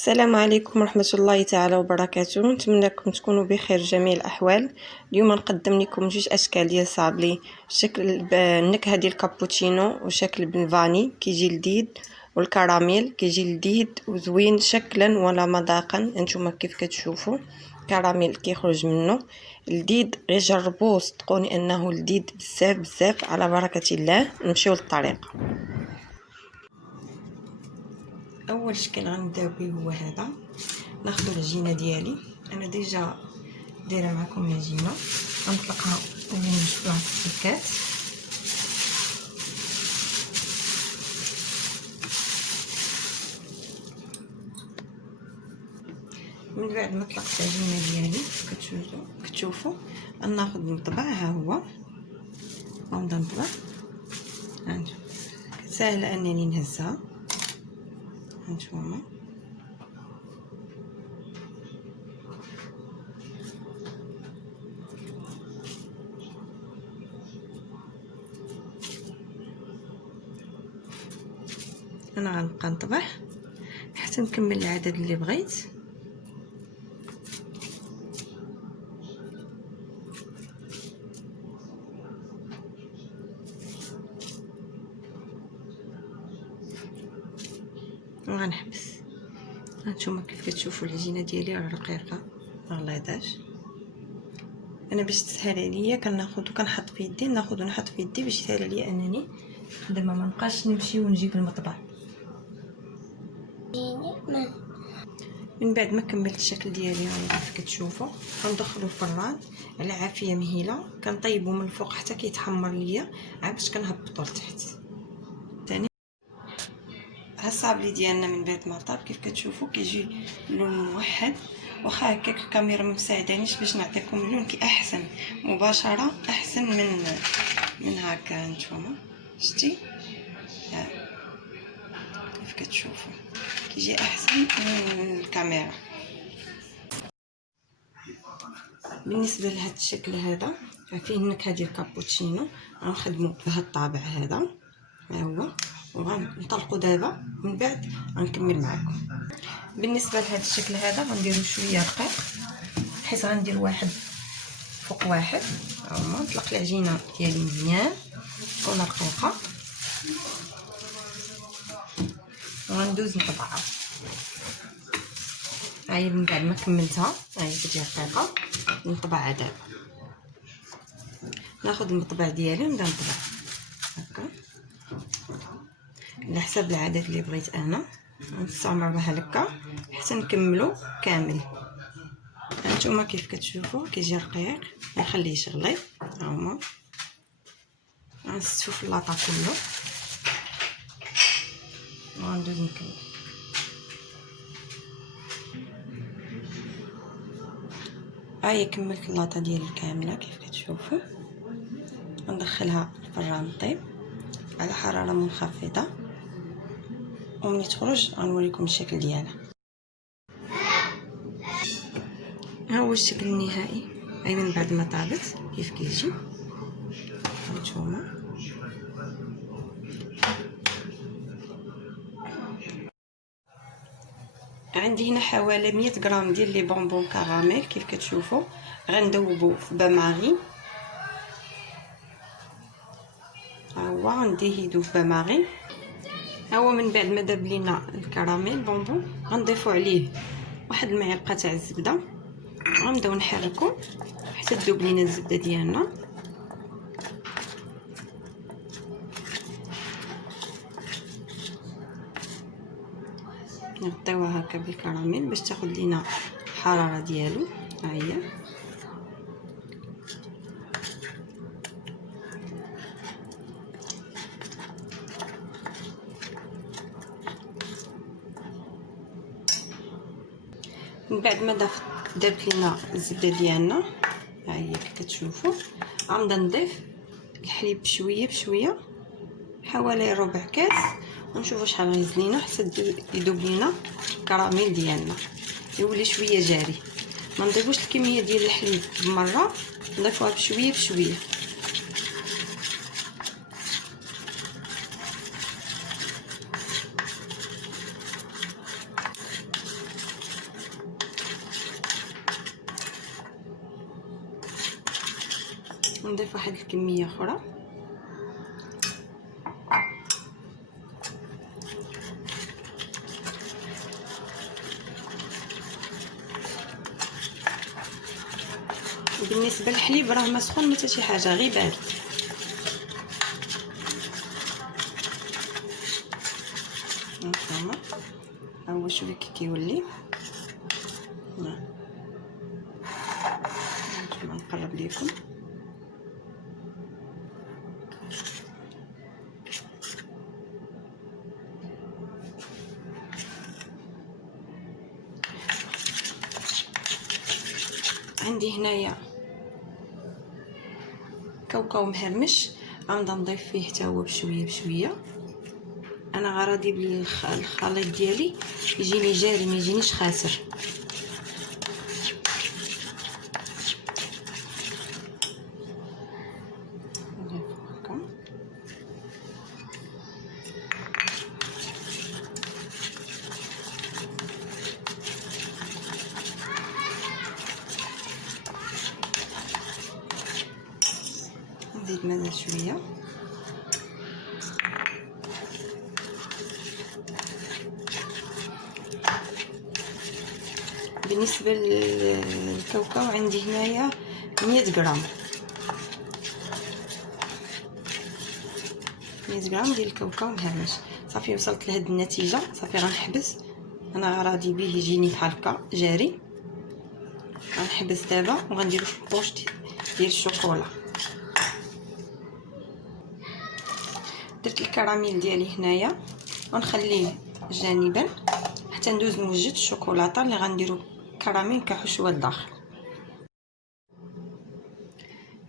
السلام عليكم ورحمة الله تعالى وبركاته. نتمنى لكم تكونوا بخير جميع الأحوال. اليوم نقدم لكم جوج أشكال ديال صابلي، شكل النكهة ديال الكابوتشينو وشكل بالفاني كيجي لذيذ، والكراميل كيجي لذيذ وزوين شكلا ولا مذاقا. انتم كيف كتشوفوا كراميل كيخرج منه لذيذ، غير جربوه صدقوني انه لذيذ بزاف بزاف. على بركة الله نمشيو للطريقة. اول شكل غنبداو به هو هذا. ناخذ العجينه ديالي، انا ديجا دايره معكم العجينه، غنطلقها ونشوفها في الكاس. من بعد ما طلقت العجينه ديالي كتشوفوا ناخذ المطبع. ها هو غنبدا نطبع. هانتوما ساهله انني نهزها. هانتوما انا غنبقى نطبع حتى نكمل العدد اللي بغيت. وغنحبس. هانتوما كيف كتشوفوا العجينه ديالي راه رقيقه مغليظاش. انا باش تسهل عليا كناخذ وكنحط في يدي، ناخذ ونحط في يدي باش يسهل عليا انني دابا ما نبقاش نمشي ونجيب المطبع. من بعد ما كملت الشكل ديالي كيف كتشوفوا غندخلو الفران على عافيه مهيله، كنطيبو من الفوق حتى كيتحمر ليا عاد باش كنهبطو لتحت. ثاني ها الصابلي ديالنا من بعد ما طاب كيف كتشوفوا كيجي لون موحد. واخا هكاك الكاميرا ما مساعدانيش باش نعطيكم اللون كي احسن مباشره، احسن من هكا. نتوما شتي كيف كتشوفوا كيجي احسن من الكاميرا. بالنسبه لهذا الشكل هذا فيه النكهه ديال الكابوتشينو، غنخدمو بهذا الطابع هذا. ها هو وغنطلقوا دابا من بعد غنكمل معكم. بالنسبه لهذا الشكل هذا غنديروا شويه رقيق حيت غندير واحد فوق واحد. هاهما نطلق العجينه ديالي مزيان تكون رقيقه وغندوز نطبعها. هاهي من بعد ما كملتها هاهي كتجي رقيقه نطبعها. دابا ناخذ المطبع ديالي ونبدا نطبع هكا على حسب العدد اللي بغيت. انا نستمر بها هكا حتى نكملو كامل. هانتوما كيف كتشوفوا كيجي رقيق، نخليه يشغلي. هاهما غنستفو في اللاطا كله وغندوز نكمل. هاهي كملت اللاطه ديالي كامله كيف كتشوفوا. غندخلها الفران طيب على حراره منخفضه، ومني تخرج غنوريكم الشكل ديالها. ها هو الشكل النهائي. هاي من بعد ما طابت كيف كيجي. هانتوما عندي هنا حوالي 100 غرام ديال لي بونبون كراميل كيف كتشوفوا. غندوبو في بامارين. ها هو غنديه يذوب في بامارين. ها هو من بعد ما داب لينا الكراميل بونبون غنضيفو عليه واحد المعلقه تاع الزبده. غنبداو نحركو حتى تذوب لينا الزبده ديالنا. نغطيوها هكا بالكراميل باش تاخذ لينا الحراره ديالو. ها هي من بعد ما دابت لينا الزبده ديالنا. ها هي كيف كتشوفوا غنبدا نضيف الحليب بشويه بشويه حوالي ربع كاس، ونشوفوا شحال غيزيد لينا حتى يذوب لينا الكراميل ديالنا يولي شويه جاري. ما نضيفوش الكميه ديال الحليب بمره، نضيفوها بشويه بشويه. نضيف واحد الكميه اخرى. بالنسبه للحليب راه ما سخون حتى شي حاجه، غير بارد. هانتوما ها هو شوفي كي كيولي. نقرب لكم. عندي هنايا كاوكاو مهرمش، غنبدا نضيف فيه حتى هو بشويه بشويه. انا غراضي بالخليط ديالي يجيني جاري ما يجينيش خاسر. نزيد مازال شويه. بالنسبه للكاوكاو عندي هنايا 100 غرام، 100 غرام ديال الكاوكاو مهرمش. صافي وصلت لهاد النتيجه، صافي غنحبس. انا راضي بيه يجيني بحال هكا جاري. غنحبس دابا وغنديرو في البوش ديال الشوكولا. درت الكراميل ديالي هنايا ونخليه جانبا حتى ندوز نوجد الشوكولاته اللي غنديرو كراميل كحشوه الداخل.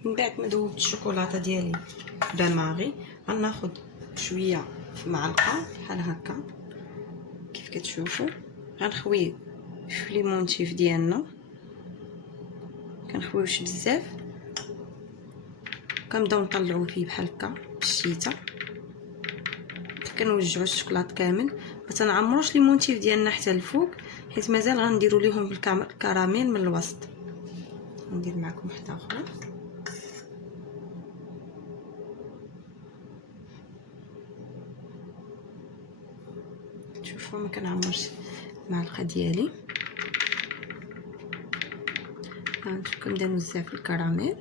من بعد ما ذوبت الشوكولاته ديالي بماغي غناخد شويه في معلقه بحال هكا كيف كتشوفوا. غنخويه في ليمونتيف ديالنا، كنخويوش بزاف. كنبداو نطلعوه فيه بحال هكا بالشيته، كنوجعوا الشوكولات كامل. ما تنعمروش ليمونتيف ديالنا حتى الفوق، حيت مازال غنديروا ليهم الكراميل من الوسط. ندير معكم واحده اخرى. شوفوا ما كنعمرش المعلقه ديالي. هانتوما كنبدا نوزع في الكراميل،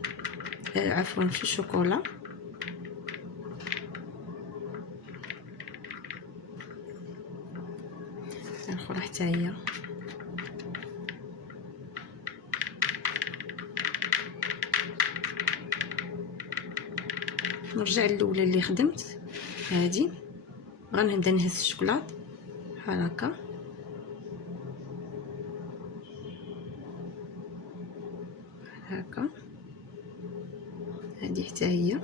عفوا في الشوكولا. الاخرى حتى هي. نرجع للاولى اللي خدمت هادي. غنبدا نهز الشوكولات بحال هكا. هكا هادي حتى هي،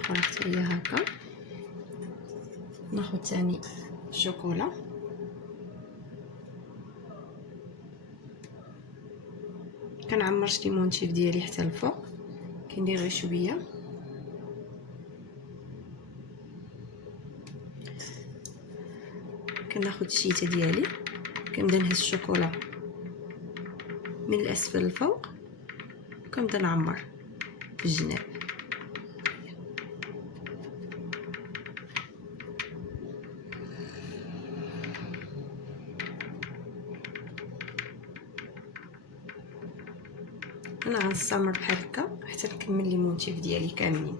اخرى حتى هي هكا. ناخذ ثاني الشوكولا، كنعمرش ليمونتيف ديالي حتى الفوق، كندير غير شويه. كناخذ الشيته ديالي، كنبدا نهز الشوكولا من الاسفل للفوق، كنبدا نعمر في الجناب. انا غنستمر بحال هكا حتى نكمل ليمونتيف ديالي كاملين.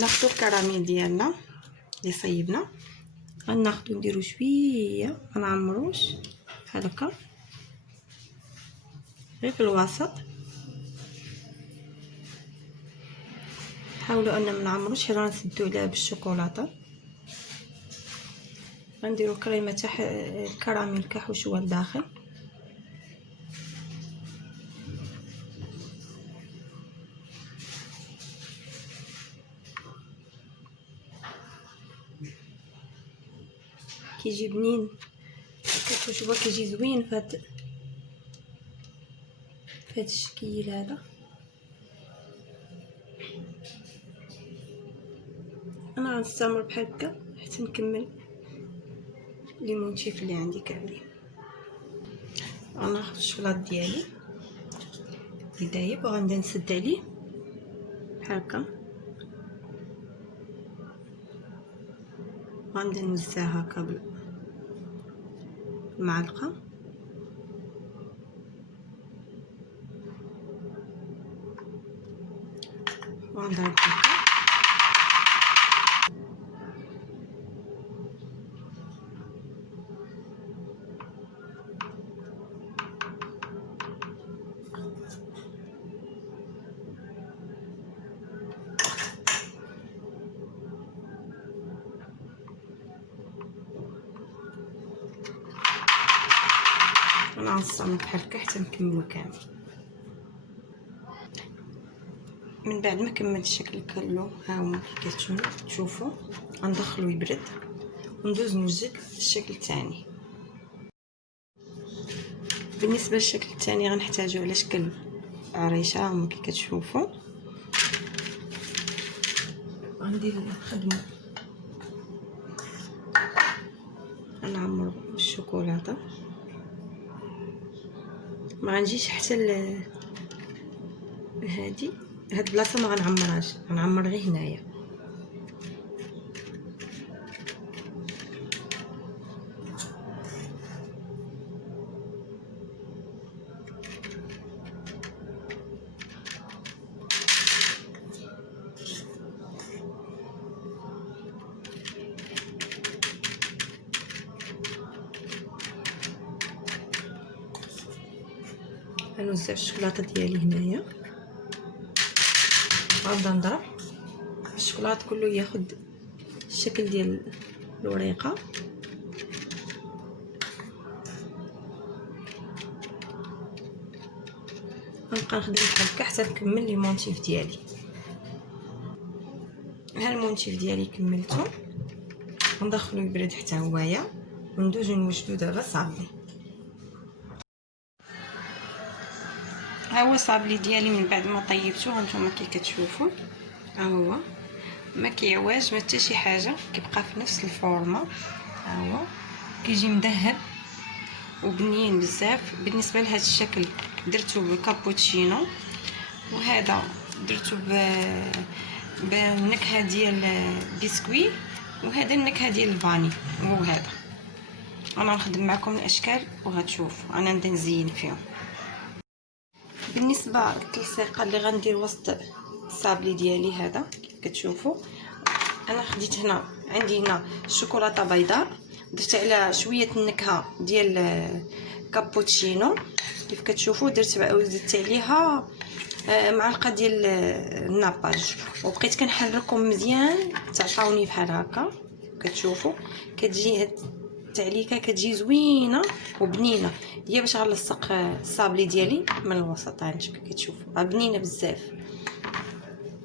ناخذ الكراميل ديالنا اللي صيبنا، غناخذو نديرو شويه، ما نعمروش بحال هكا غير في الوسط. حاولوا ان ما نعمروش، حيت غنسدو عليها بالشوكولاته. غنديرو كريمه تاع الكراميل كحشوه لداخل. كيجي بنين، كتشوفوا كيجي زوين فهاد الشكل هذا. انا غنستمر بحال هكا حتى نكمل ليمونتيف اللي عندي كاملين. غناخد الشوكولاط ديالي اللي دايب وغنبدا نسد عليه بحال هكا، غنبدا نوزع هكا بالمعلقه ونضرب هكا. غنعصرو بحال هكا حتى نكملو كامل. من بعد ما كملت الشكل كله ها هو كي كتشوفوا غندخلو يبرد وندوز نوجد الشكل الثاني. بالنسبه للشكل الثاني غنحتاجو على شكل عريشه هما كي كتشوفوا. غندير نخدمو غنعمرو الشوكولاته، ما غنجيش حتى هاد البلاصه ما غنعمرهاش، غنعمر غير هنايا. غنوزع الشوكولاته ديالي هنايا، غنبدا نضرب الشوكولاط كله ياخد الشكل ديال الوريقه. غنبقى نخدم بحال هكا حتى نكمل لي مونتيف ديالي. ها المونتيف ديالي كملته، ندخلو يبرد حتى هوايا وندوزو نوجدو دابا صابلي. ها هو صابلي ديالي من بعد ما طيبته، هانتوما كي كتشوفوا ها هو ما كيعواج ما حتى شي حاجه، كيبقى في نفس الفورمه. ها هو كيجي مذهب وبنين بزاف. بالنسبه لهذا الشكل درتو بالكابوتشينو، وهذا درتو بالنكهه ديال بسكوي، وهذا النكهه ديال الفاني. وهذا انا نخدم معكم الاشكال وغتشوفوا انا نبدا نزين فيهم. بالنسبه للتلصيقه اللي غندير وسط الصابلي ديالي هذا كيف كتشوفوا، انا خديت هنا عندي هنا الشوكولاته بيضاء، درت على شويه النكهه ديال كابوتشينو كيف كتشوفوا، زدت عليها معلقه ديال الناباج، وبقيت كنحركهم مزيان تعطاوني بحال هكا. كتشوفوا كتجي التعليكه كتجي زوينه وبنينه، هي باش غنلصق الصابلي ديالي من الوسط. هانتوما كتشوفوا بنينه بزاف.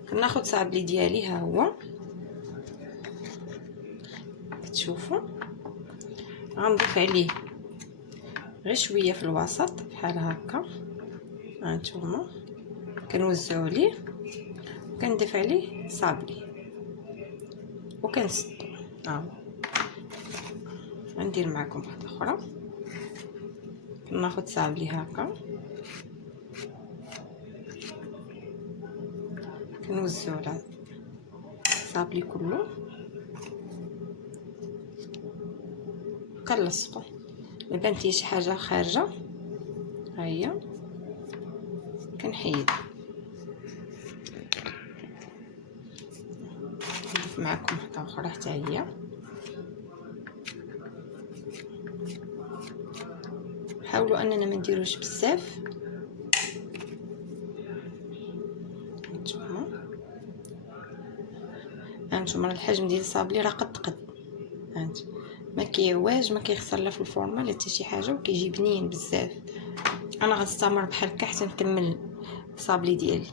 كناخذ صابلي ديالي ها هو كتشوفوا، غنضيف عليه غير شويه في الوسط بحال هكا. هانتوما كنوزعوا عليه وكنضيف عليه صابلي وكنسدو. ها غندير معكم واحده اخرى. كناخذ صابلي هكا كنوزعوا على صابلي كله كنلصقو. الا بانت لي شي حاجه خارجه ها هي كنحيد. نضيف معكم واحده اخرى حتى هي. حاولوا اننا ما نديروش بزاف. هانتوما الحجم ديال الصابلي راه قد هانت ما كيعواج ما كيخسر لا في الفورمه لا حتى شي حاجه، وكيجي بنين بزاف. انا غنستمر بحال هكا حتى نكمل الصابلي ديالي.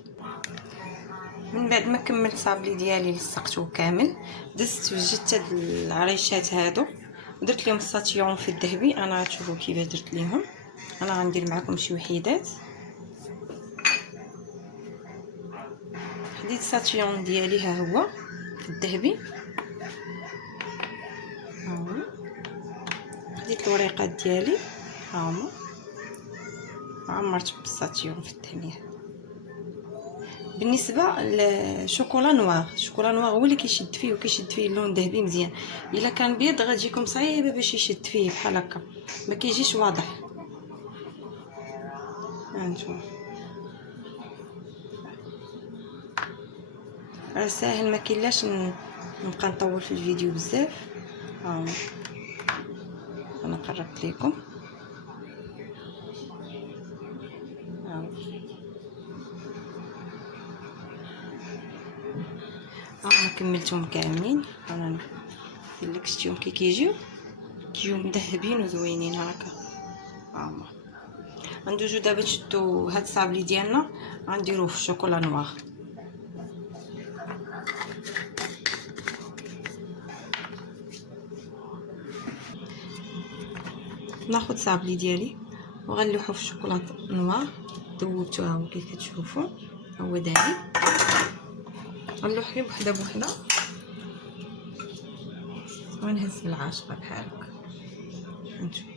من بعد ما كملت الصابلي ديالي لصقته كامل، دزت وجدت هاد العريشات هادو ودرت لهم الساتيون في الذهبي. انا غتشوفوا كيفاش درت ليهم. انا غندير معكم شي وحيدات. خديت الساتيون ديالي ها هو في الذهبي، ها هو خديت الوريقات ديالي ها هما عمرت بالساتيون في التهميه. بالنسبه للشوكولا نوار، الشوكولا نوار هو اللي كيشد فيه اللون ذهبي مزيان. الا كان بيض غتجيكم صعيبه باش يشد فيه بحال هكا، ما كيجيش واضح. هانتوما راه ساهل، ما كاينلاش نبقى نطول في الفيديو بزاف. ها انا قربت لكم. كملتهم كاملين. انا ندير لك شتيهم كي كيجيو مذهبين وزوينين هكا. غندوزو دابا نشدو هاد الصابلي ديالنا غنديروه في الشوكولا نوار. ناخذ صابلي ديالي وغنلوحو في الشوكولا نوار. ذوبتو ها هو كيف كتشوفوا، هو دايب. غنلوح ليه بوحده بوحده ونهز بالعاشقه بحال هكا. هانتوما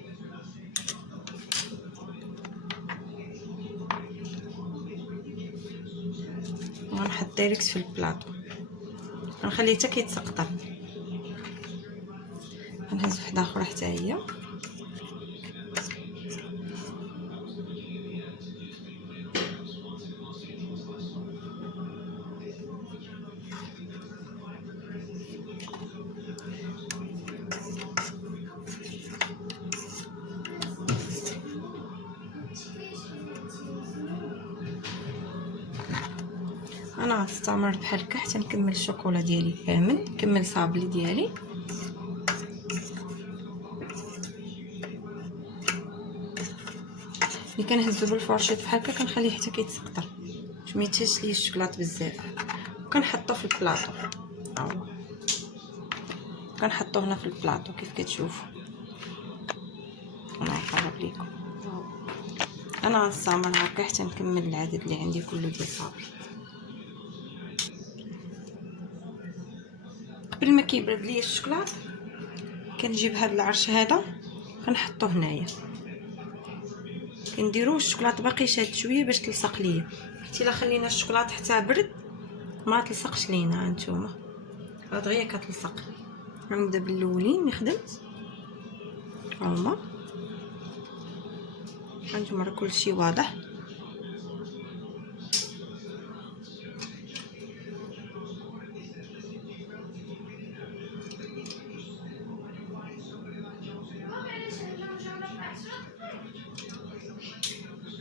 غنحط دايركت في البلاطو، غنخليه حتى كيتسقطر. غنهز وحده اخرى حتى هي. انا غنستمر بحال هكا حتى نكمل الشوكولا ديالي كامل، نكمل صابلي ديالي. ملي كنهزو بالفرشيط بحال هكا كنخليه حتى كيتسقطر باش ما يتهزش ليا الشوكولات بزاف، وكنحطو في البلاطو. ها هو كنحطو هنا في البلاطو كيف كتشوفوا. انا نقرب لكم. انا غنستمر هكا حتى نكمل العدد اللي عندي كله ديال الصابلي. قبل ما كيبرد ليا الشوكولات كنجيب هاد العرش هذا كنحطوه هنايا، كنديروه الشوكولات باقي شاد شويه باش تلصق ليا، حيت الا خلينا الشوكولات حتى برد ما تلصقش لينا. هانتوما راه دغيا كتلصق. غنبدا بالاولين اللي خدمت هما. هانتوما راه كلشي واضح.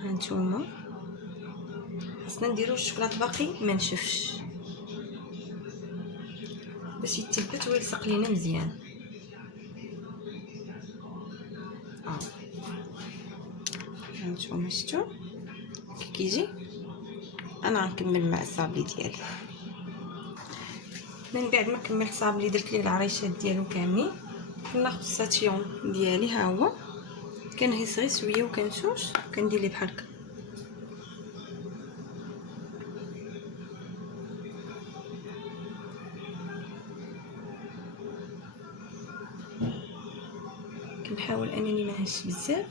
هانتوما خصنا نديرو الشوكولات باقي ما نشفش باش يتثبت ويلصق لينا مزيان. هانتوما شفتوا كي كيجي. انا غنكمل مع الصابلي ديالي. من بعد ما كملت الصابلي درت ليه العريشات ديالو كاملين، كناخذ الساتيون ديالي ها هو كنهز غير شويه وكنشوش كندير ليه بحال هكا. كنحاول انني ما نهزش بزاف.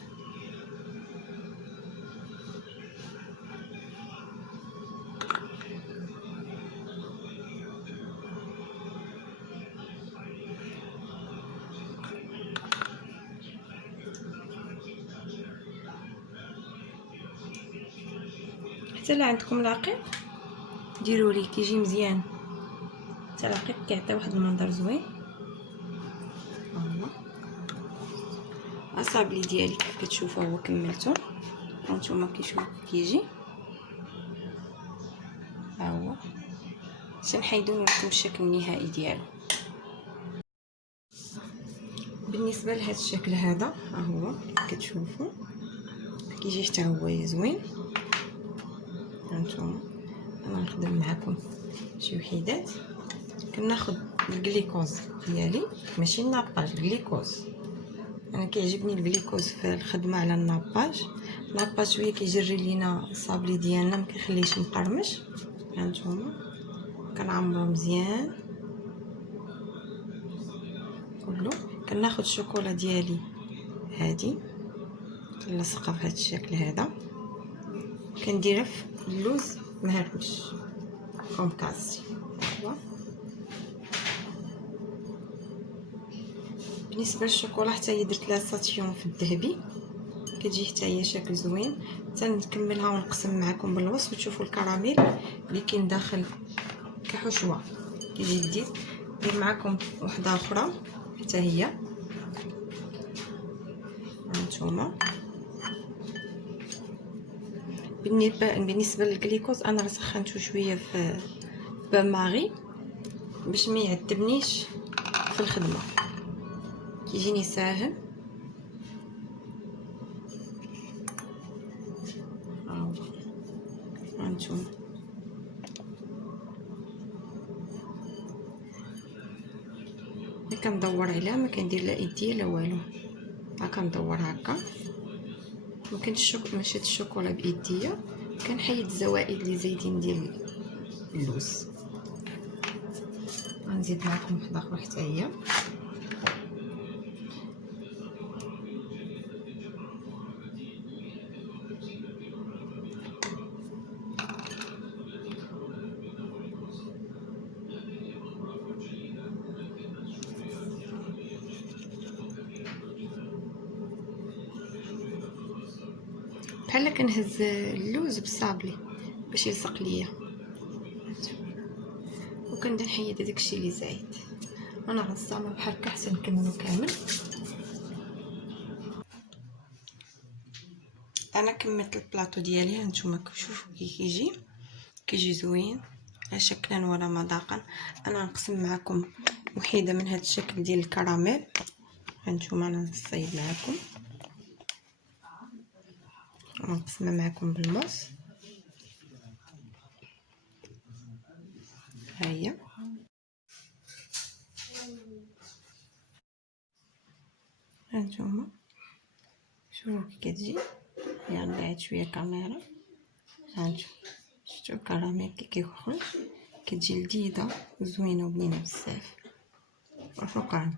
حتى لا عندكم لاقي ديروا ليه كيجي مزيان. حتى لاقي كيعطي واحد المنظر زوين. الصابلي ديالي كيف كتشوفوا هو كملته. هانتوما كيشوف كيجي ها هو. سنحيدو لكم الشكل النهائي ديالو. بالنسبه لهذا الشكل هذا ها هو كتشوفوا كيجي حتى هو زوين. هانتوما انا نخدم معكم شي وحيدات. كناخذ الجليكوز ديالي ماشي الناباج، الجليكوز. انا كيعجبني الجليكوز في الخدمه على الناباج. الناباج شويه كيجري لينا الصابلي ديالنا ما كيخليش مقرمش. هانتوما كنعمرو مزيان كله. كناخذ الشوكولا ديالي هادي كنلصقها بهذا الشكل هذا. كنديرها في اللوز مهرمش كوم كاسي. بالنسبه للشوكولا حتى هي درت لها ساتيون في الذهبي، كتجي حتى هي شكل زوين. تنكملها ونقسم معكم بالوصف وتشوفوا الكراميل اللي كاين داخل كحشوه. كيجي جديد. ندير معكم وحده اخرى حتى هي هانتوما. بالنسبه للجليكوز انا سخنته شويه في بان ماغي باش ما يعذبنيش في الخدمه، كيجيني ساهل. هانتوما كندور عليها، ما كندير لا ايديا لا والو، ها كندور هكا. ممكن نشد الشوكولا بايديا، كنحيد الزوائد اللي زايدين ديال اللوز. غنزيد معكم وحده اخرى حتى هي. بحال كنهز اللوز بالصابلي باش يلصق ليا، وكنبدا نحيد داكشي اللي زايد. انا غنستعمل بحال هكا حتى نكملو كامل. انا كملت البلاطو ديالي، هانتوما شوفوا كي كيجي زوين لا شكلا ولا مذاقا. انا نقسم معكم وحيده من هذا الشكل ديال الكراميل. هانتوما انا نصايب معكم، نقسمها معكم بالموس. ها هي هانتوما شوفوا كي كتجي. يعني بعد شويه كاميرا. هانتوما شفتوا الكراميل كي كيخرج، كتجي لذيذه وزوينه وبنينه بزاف. وشكرا.